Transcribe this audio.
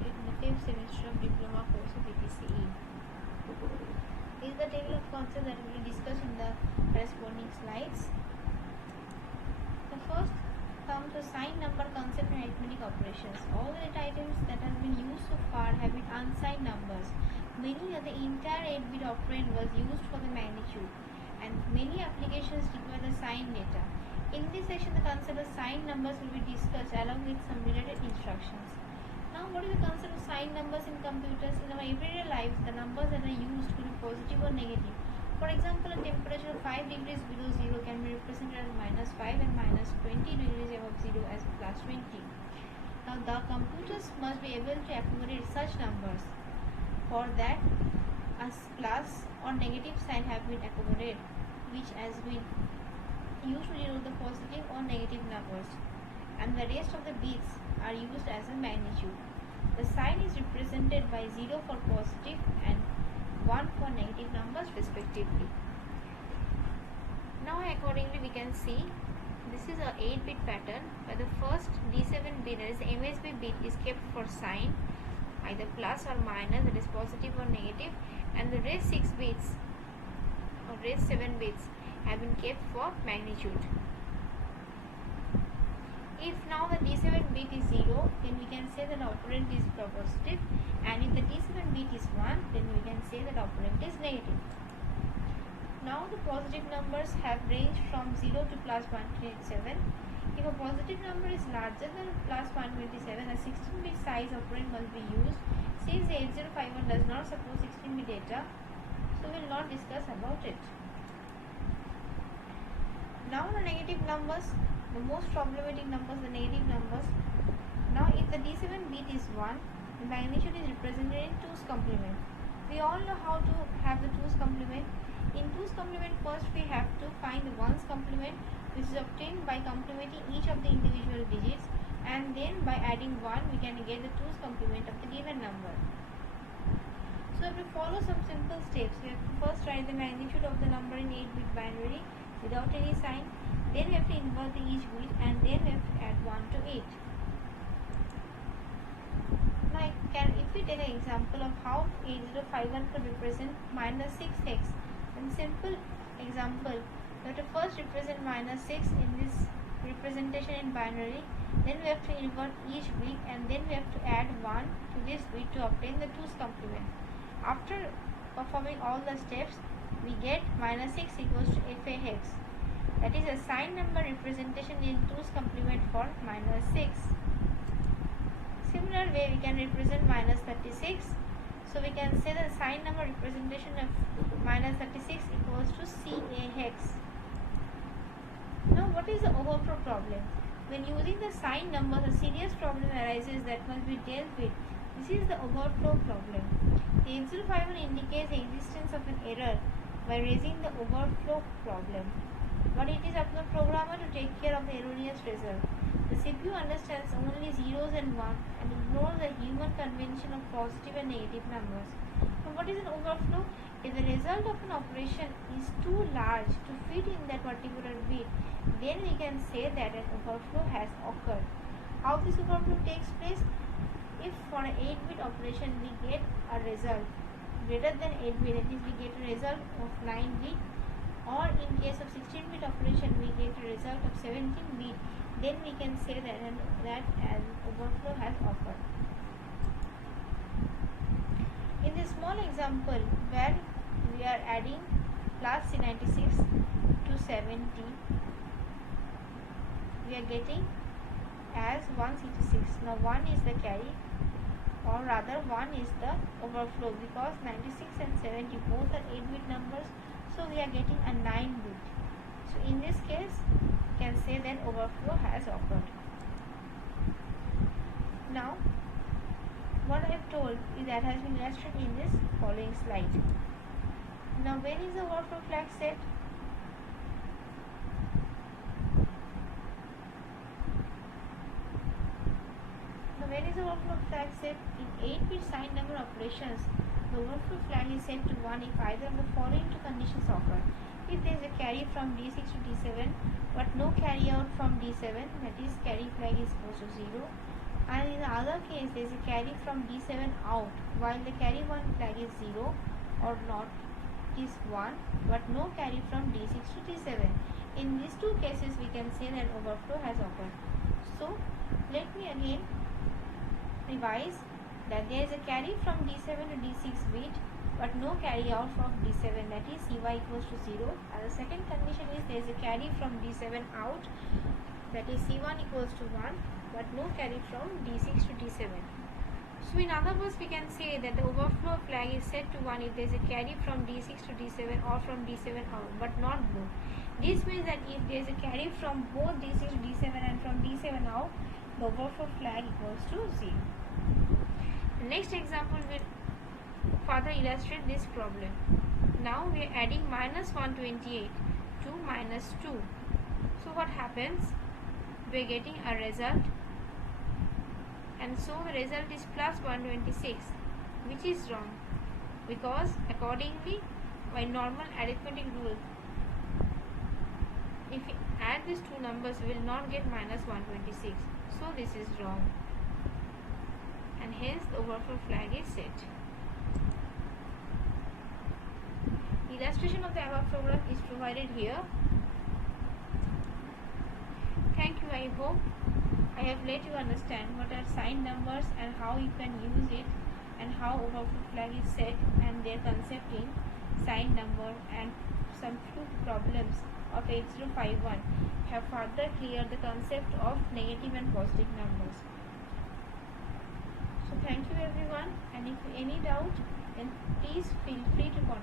in the 5th semester of diploma course of BPCE. This is the table of concepts that we will discuss in the corresponding slides. The first comes to signed number concept and arithmetic operations. All the data items that have been used so far have been unsigned numbers, meaning that the entire 8-bit operand was used for the magnitude, and many applications require the signed data. In this section, the concept of signed numbers will be discussed along with some related instructions. Now, what is the concept of signed numbers in computers? In our everyday life, the numbers that are used could be positive or negative. For example, a temperature of 5 degrees below 0 can be represented as -5 and -20 degrees above 0 as +20. Now, the computers must be able to accommodate such numbers. For that, a plus or negative sign have been accommodated, which has been used to denote the positive or negative numbers, and the rest of the bits are used as a magnitude. The sign is represented by 0 for positive and 1 for negative numbers respectively. Now accordingly we can see this is a 8-bit pattern where the first D7 bit, that is the MSB bit, is kept for sign, either plus or minus, that is positive or negative, and the rest 6 bits or rest 7 bits have been kept for magnitude. If now the D7 bit is 0, then we can say that operand is positive, and if the D7 bit is 1, then we can say that operand is negative. Now the positive numbers have ranged from 0 to +127. If a positive number is larger than +127, a 16-bit size operand must be used. Since the 8051 does not support 16-bit data, so we will not discuss about it. Now the negative numbers, the most problematic numbers, the negative numbers. Now if the D7 bit is 1, the magnitude is represented in 2's complement. We all know how to have the 2's complement. In 2's complement, first we have to find the 1's complement, which is obtained by complementing each of the individual digits, and then by adding 1 we can get the 2's complement of the given number. So if we follow some simple steps, we have to first write the magnitude of the number in 8-bit binary without any sign, then we have to invert each bit, and then we have to add 1 to 8. Now if we take an example of how 8051 could represent -6 hex, in simple example, we have to first represent -6 in this representation in binary, then we have to invert each bit, and then we have to add 1 to this bit to obtain the 2's complement. After performing all the steps, we get -6 equals to FA hex. That is a signed number representation in 2's complement for -6. Similar way we can represent -36. So we can say the signed number representation of -36 equals to CA hex. Now what is the overflow problem? When using the signed numbers, a serious problem arises that must be dealt with. This is the overflow problem. The 8051 indicates the existence of an error by raising the overflow problem, but it is up to the programmer to take care of the erroneous result. The CPU understands only zeros and ones and ignores the human convention of positive and negative numbers. Now, what is an overflow? If the result of an operation is too large to fit in that particular bit, then we can say that an overflow has occurred. How this overflow takes place? If for an 8-bit operation we get a result greater than 8-bit, that is we get a result of 9-bit, or in case of 16-bit operation we get a result of 17-bit, then we can say that an overflow has occurred. In this small example where we are adding plus C96 to 70, we are getting as 166. Now 1 is the carry, or rather 1 is the overflow, because 96 and 70 both are 8-bit numbers, so we are getting a 9-bit. So in this case we can say that overflow has occurred. Now what I have told is that has been illustrated in this following slide. Now when is the overflow flag set? When is the overflow flag set? In 8-bit signed number operations, the overflow flag is set to 1 if either of the following two conditions occur. If there is a carry from D6 to D7 but no carry out from D7, that is carry flag is equals to 0, And in the other case, there is a carry from D7 out, while the carry 1 flag is 0 or not is 1, but no carry from D6 to D7. In these two cases, we can say that overflow has occurred. So, let me again revise that there is a carry from D7 to D6 bit, but no carry out from D7, that is Cy equals to 0. And the second condition is there is a carry from D7 out, that is C1 equals to 1, but no carry from D6 to D7. So in other words, we can say that the overflow flag is set to 1 if there is a carry from D6 to D7 or from D7 out, but not both. This means that if there is a carry from both D6 to D7 and from D7 out, the overflow flag equals to 0. The next example will further illustrate this problem. Now we are adding minus 128 to minus 2. So what happens? We are getting a result, and so the result is plus 126, which is wrong, because accordingly by normal arithmetic rule, if we add these two numbers we will not get minus 126. So this is wrong, and hence the overflow flag is set. The illustration of the above program is provided here. Thank you. I hope I have let you understand what are signed numbers and how you can use it, and how overflow flag is set, and their concept in signed number, and some few problems of 8051 have further cleared the concept of negative and positive numbers. So thank you everyone, and if any doubt, then please feel free to contact